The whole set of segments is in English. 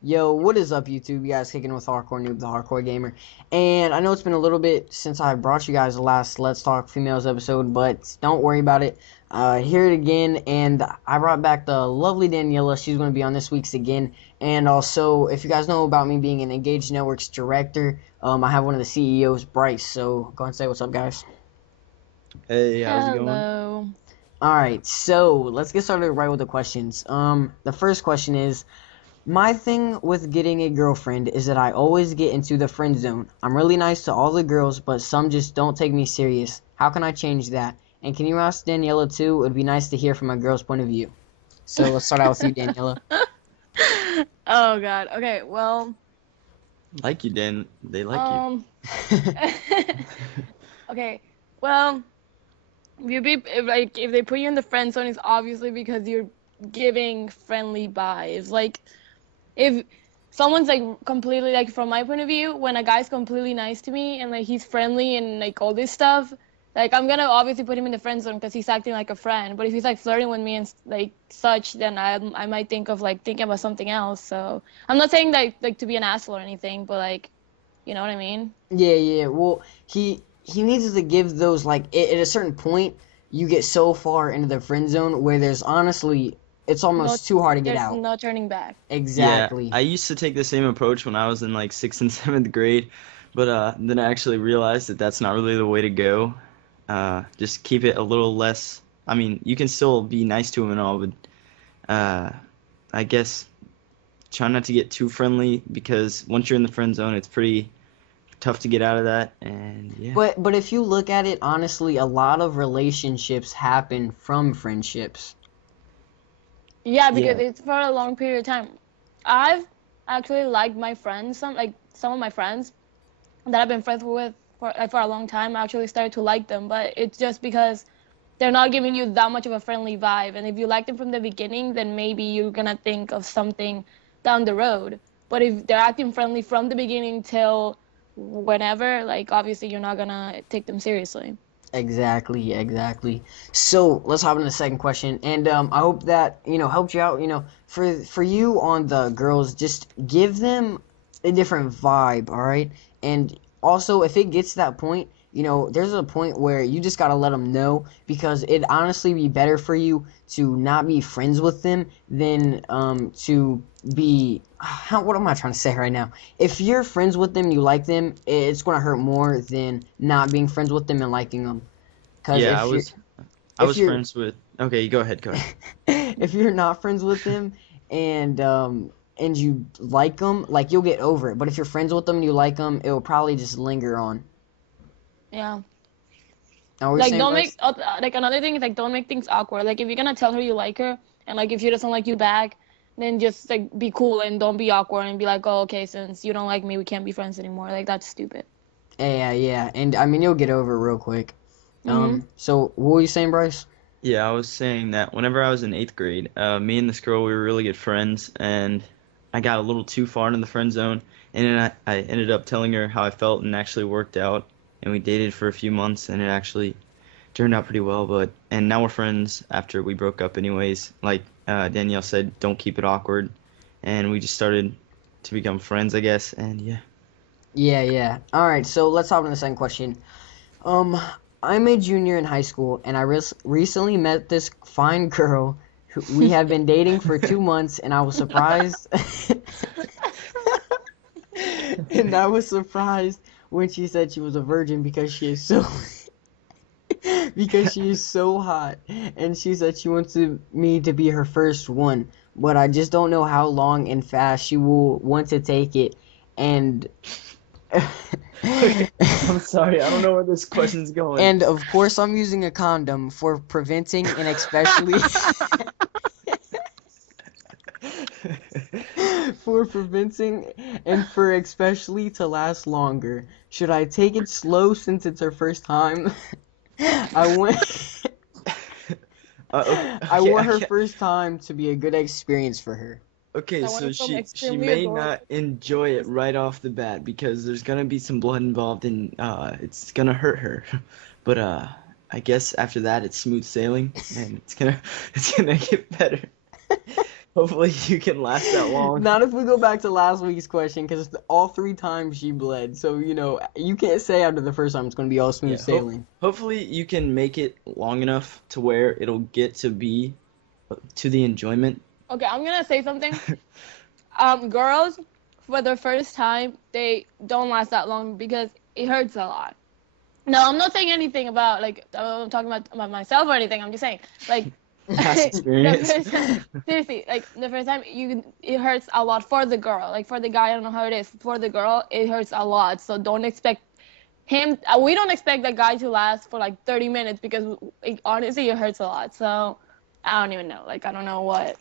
Yo, what is up, YouTube? You guys kicking with iHardCoreNoob, the hardcore gamer. And I know it's been a little bit since I brought you guys the last Let's Talk Females episode, but don't worry about it. Hear it again, and I brought back the lovely Daniela. She's going to be on this week's again. And also, if you guys know about me being an Engaged Networks director, I have one of the CEOs, Bryce. So go and say what's up, guys. Hey, how's it going? Hello. All right, so let's get started right with the questions. The first question is, my thing with getting a girlfriend is that I always get into the friend zone. I'm really nice to all the girls, but some just don't take me serious. How can I change that? And can you ask Daniela too? It would be nice to hear from a girl's point of view. So let's start out with you, Daniela. Oh God. Okay. Well. Like you, Dan. They like you. Um. Okay. Well, if they put you in the friend zone, it's obviously because you're giving friendly vibes. Like if someone's like completely like from my point of view, when a guy's completely nice to me and like he's friendly and like all this stuff, like I'm gonna obviously put him in the friend zone because he's acting like a friend. But if he's like flirting with me and like such, then I might think of like thinking about something else. So I'm not saying that like to be an asshole or anything, but like you know what I mean? Yeah. Well, he needs to give those like at a certain point you get so far into the friend zone where there's honestly it's No, almost too hard to get there's out. no turning back. Yeah, Exactly. I used to take the same approach when I was in like sixth and seventh grade, but then I actually realized that that's not really the way to go. Just keep it a little less. I mean, you can still be nice to him and all, but uh, I guess try not to get too friendly because once you're in the friend zone, it's pretty tough to get out of that. And yeah, But if you look at it honestly, a lot of relationships happen from friendships. Yeah, because yeah, it's for a long period of time. I've actually liked my friends, some of my friends that I've been friends with for a long time. I actually started to like them, but it's just because they're not giving you that much of a friendly vibe. And if you like them from the beginning, then maybe you're gonna think of something down the road. But if they're acting friendly from the beginning till whenever, like obviously you're not gonna take them seriously. Exactly. So let's hop into the second question, and I hope that helped you out. For you on the girls, just give them a different vibe, all right? And also, if it gets to that point, there's a point where you just gotta let them know because it'd honestly be better for you to not be friends with them than to be. What am I trying to say right now? If you're friends with them, you like them, it's gonna hurt more than not being friends with them and liking them. Cause yeah. I if was you're friends with. Okay, go ahead, go ahead. if you're not friends with them and you like them, like you'll get over it. But if you're friends with them and you like them, it will probably just linger on. Yeah. Now, what were you Like saying, don't make Bryce? like another thing is like don't make things awkward. Like if you're gonna tell her you like her and like if she doesn't like you back, then just like be cool and don't be awkward and be like, oh okay, since you don't like me, we can't be friends anymore. Like that's stupid. Yeah. And I mean, you'll get over it real quick. Mhm. So what were you saying, Bryce? Yeah, I was saying that whenever I was in eighth grade, me and this girl, we were really good friends, and I got a little too far in the friend zone, and then I ended up telling her how I felt, and it actually worked out, and we dated for a few months, and it actually turned out pretty well, and now we're friends after we broke up anyways. Like Danielle said, don't keep it awkward, and we just started to become friends, I guess, and yeah. Yeah. All right. So let's hop into the second question. Um, I'm a junior in high school, and I recently met this fine girl. Who we had been dating for 2 months, and I was surprised. And I was surprised when she said she was a virgin because she is so because she is so hot, and she said she wants me to be her first one, but I just don't know how long and fast she will want to take it, and Okay, I'm sorry, I don't know where this question's going. and of course I'm using a condom for preventing and especially for preventing and for especially to last longer. Should I take it slow since it's her first time? I want I Okay, want her first time to be a good experience for her. okay, I want so to feel she extremely may adorable. not enjoy it right off the bat because there's gonna be some blood involved and it's gonna hurt her. But I guess after that it's smooth sailing and it's gonna it's gonna get better. Hopefully you can last that long. Not if we go back to last week's question, because all 3 times she bled. So, you can't say after the first time it's going to be all smooth Yeah. sailing. Hopefully you can make it long enough to where it'll get to be to the enjoyment. Okay, I'm gonna say something. Girls, for the first time, they don't last that long because it hurts a lot. No, I'm not saying anything about like I'm talking about myself or anything. I'm just saying like Past the experience. first time, seriously, like the first time it hurts a lot for the girl. Like for the guy, I don't know how it is. For the girl, it hurts a lot. So don't expect him. We don't expect that guy to last for like 30 minutes because honestly, it hurts a lot. So I don't even know. Like I don't know what.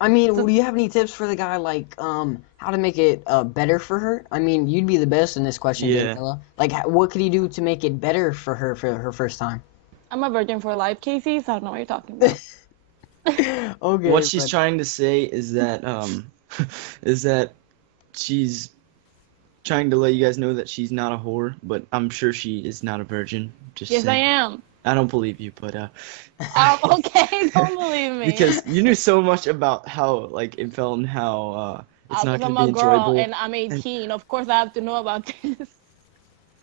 I mean, So do you have any tips for the guy, like, how to make it better for her? I mean, you'd be the best in this question, Yeah. Daniela. Like, what could he do to make it better for her first time? I'm a virgin for life, Casey. So I don't know what you're talking about. Okay, What she's but trying to say is that is that she's trying to let you guys know that she's not a whore, but I'm sure she is not a virgin. Just Yes, I saying. am. I don't believe you, but Okay, don't believe me. because you knew so much about how like it felt and how it's not Because going I'm to be a girl enjoyable. and I'm And 18. Of course, I have to know about this.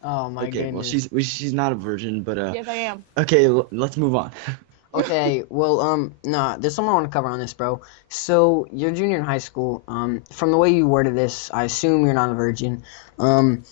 oh my okay, well goodness. she's not a virgin, but Yes, I am. okay, let's move on. Okay, well, nah, there's something I want to cover on this, bro. So, you're junior in high school. From the way you worded this, I assume you're not a virgin. Um,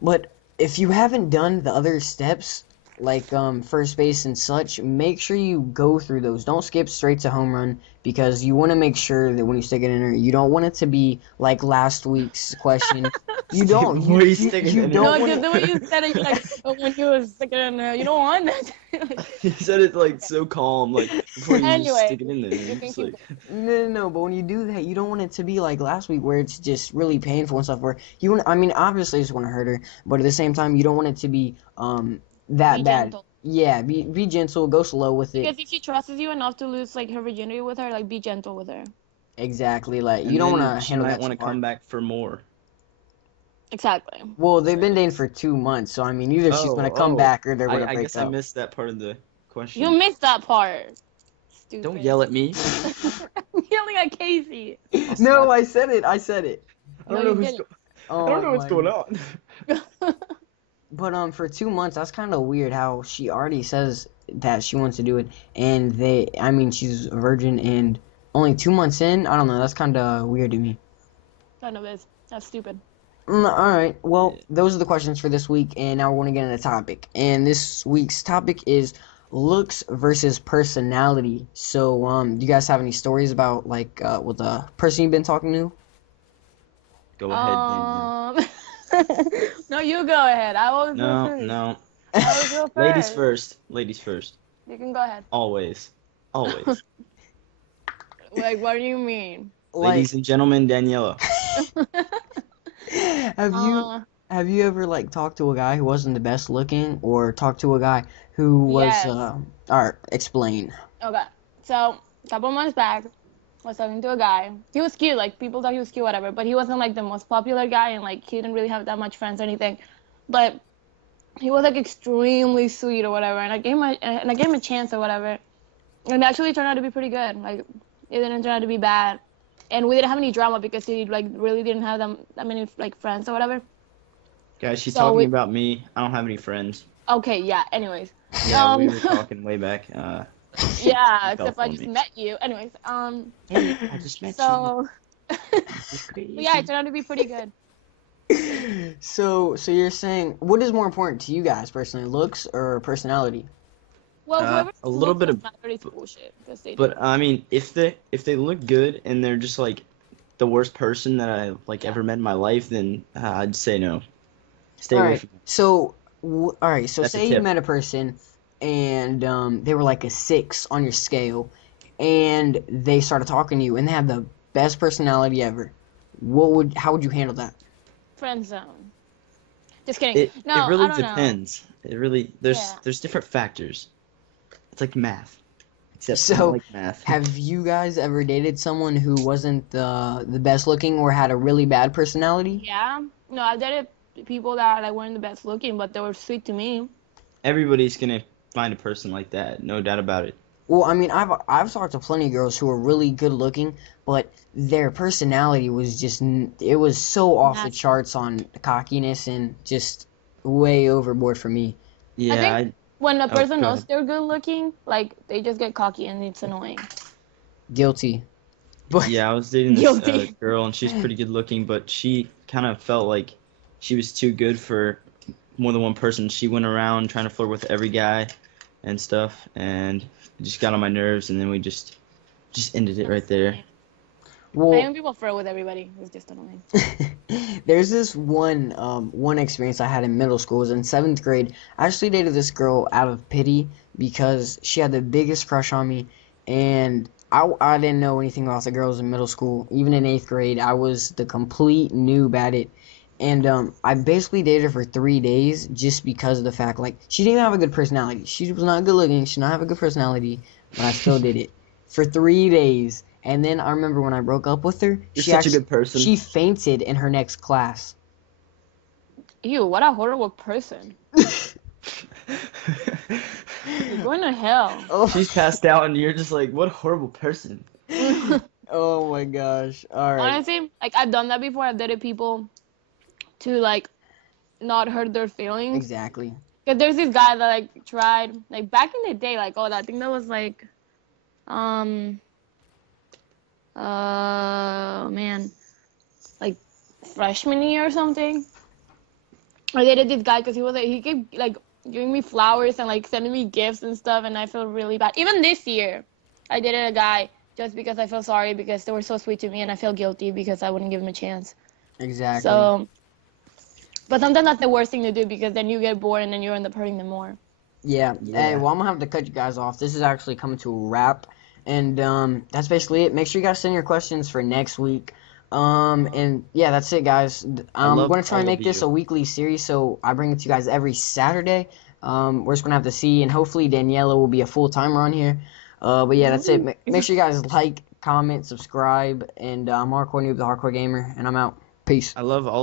But if you haven't done the other steps, like first base and such, make sure you go through those. Don't skip straight to home run because you want to make sure that when you stick it in there, you don't want it to be like last week's question. You don't. What are you sticking You in don't No, want just it. the way you said it, like when you was sticking in there, you don't want that. Like, You said it like okay. so calm, like before you just Anyway, stick it in there. you You're can just keep like, going. No, no, no, but when you do that, you don't want it to be like last week where it's just really painful and stuff. Where you want, I mean, obviously, you just want to hurt her, but at the same time, you don't want it to be Be that bad. gentle. Yeah, be gentle, go slow with it. Because if she trusts you enough to lose like her virginity with her, like be gentle with her. Exactly, like you and don't then want to she handle might that want too to hard. come back for more. Exactly. Well, they've been dating for 2 months, so I mean, either she's gonna come Oh, back or they're gonna I break guess I up. missed that part of the You question. missed that part. Don't Stupid. yell at me. I'm yelling at Casey. I'll No, slap. I said it. I said it. I No, don't know you who's didn't. I don't Oh know what's my. going on. But for 2 months, that's kind of weird. How she already says that she wants to do it, and I mean, she's a virgin, and only 2 months in. I don't know. That's kind of weird to me. Kind of is. That's stupid. All right. Well, Yeah. those are the questions for this week, and now we're going to get into the topic. And this week's topic is looks versus personality. So, do you guys have any stories about like with the person you've been talking to? Go ahead, Danielle. Um. No, you go ahead. I always go No, first. no. I always go Ladies first. first. Ladies first. You can go ahead. Always. Always. Like, what do you mean? Like, Ladies and gentlemen, Daniela. have you uh, have you ever like talked to a guy who wasn't the best looking, or talked to a guy who was yes. all right, explain. Okay. So, a couple months back, I was talking to a guy. He was cute. Like, people thought he was cute, whatever. But he wasn't like the most popular guy, and like he didn't really have that much friends or anything. But he was like extremely sweet or whatever. And I gave him a chance or whatever. And it actually turned out to be pretty good. Like, it didn't turn out to be bad. And we didn't have any drama because he like really didn't have that many like friends or whatever. Guys, she's So talking we about me. I don't have any friends. okay, yeah. Anyways, Yeah, we were talking way back. yeah. You fell Except I for just me. met you. Anyways, Hey, I just met you. so It's but yeah, it crazy. turned out to be pretty good. So you're saying what is more important to you guys personally, looks or personality? Well, whoever A little looks bit does of, matter is bullshit because they do. but I mean, if they look good and they're just like the worst person that I like Yeah. ever met in my life, then I'd say no. Stay All away right. from them. So all right. So That's a say you tip. met a person and they were like a 6 on your scale, and they started talking to you and they have the best personality ever. How would you handle that? Friend zone. Just kidding. It No, I really don't know. depends. It really Yeah. there's different factors. It's like math, except I So don't like math. have you guys ever dated someone who wasn't the best looking or had a really bad personality? Yeah. No, I've dated people that like weren't the best looking, but they were sweet to me. Everybody's gonna find a person like that, no doubt about it. Well, I mean, I've talked to plenty of girls who are really good looking, but their personality was just it was so off the Natural. charts on cockiness and just way overboard for me. I Yeah, think when a oh, person go knows ahead. they're good looking, like they just get cocky and it's annoying. Guilty. But Yeah, I was dating this Guilty. girl, and she's pretty good looking, but she kind of felt like she was too good for more than one person. She went around trying to flirt with every guy and stuff, and it just got on my nerves, and then we just ended it right That's there. annoying. I well, mean, people flirt with everybody. It's just annoying. there's this one experience I had in middle school. It was in seventh grade. I actually dated this girl out of pity because she had the biggest crush on me, and I didn't know anything about the girls in middle school. Even in eighth grade, I was the complete noob at it. And I basically dated her for 3 days just because of the fact, like, she didn't have a good personality. She was not good looking. She did not have a good personality, but I still did it for 3 days. And then I remember when I broke up with her, You're such a good person. she fainted in her next class. Ew, what a horrible person. You're going to hell. Oh, She's passed out, and you're just like, what a horrible person. oh my gosh. All right. Honestly, like I've done that before. I've dated people to like not hurt their feelings. Exactly. Cause there's this guy that like tried like back in the day, like I think that was like um man, like freshman year or something. I dated this guy because he was like he kept like giving me flowers and like sending me gifts and stuff, and I felt really bad. Even this year, I dated a guy just because I felt sorry because they were so sweet to me, and I feel guilty because I wouldn't give him a chance. Exactly. So, but sometimes that's the worst thing to do because then you get bored and then you end up hurting them more. Yeah. Hey, Yeah. well, I'm gonna have to cut you guys off. This is actually coming to a wrap, and that's basically it. Make sure you guys send your questions for next week. And yeah, that's it, guys. I I'm love gonna try and all of make this you. a weekly series, so I bring it to you guys every Saturday. We're just gonna have to see, and hopefully Daniela will be a full timer on here. But yeah, that's it. Make sure you guys like, comment, subscribe, and I'm Hardcore Noob, the Hardcore Gamer, and I'm out. Peace. I love all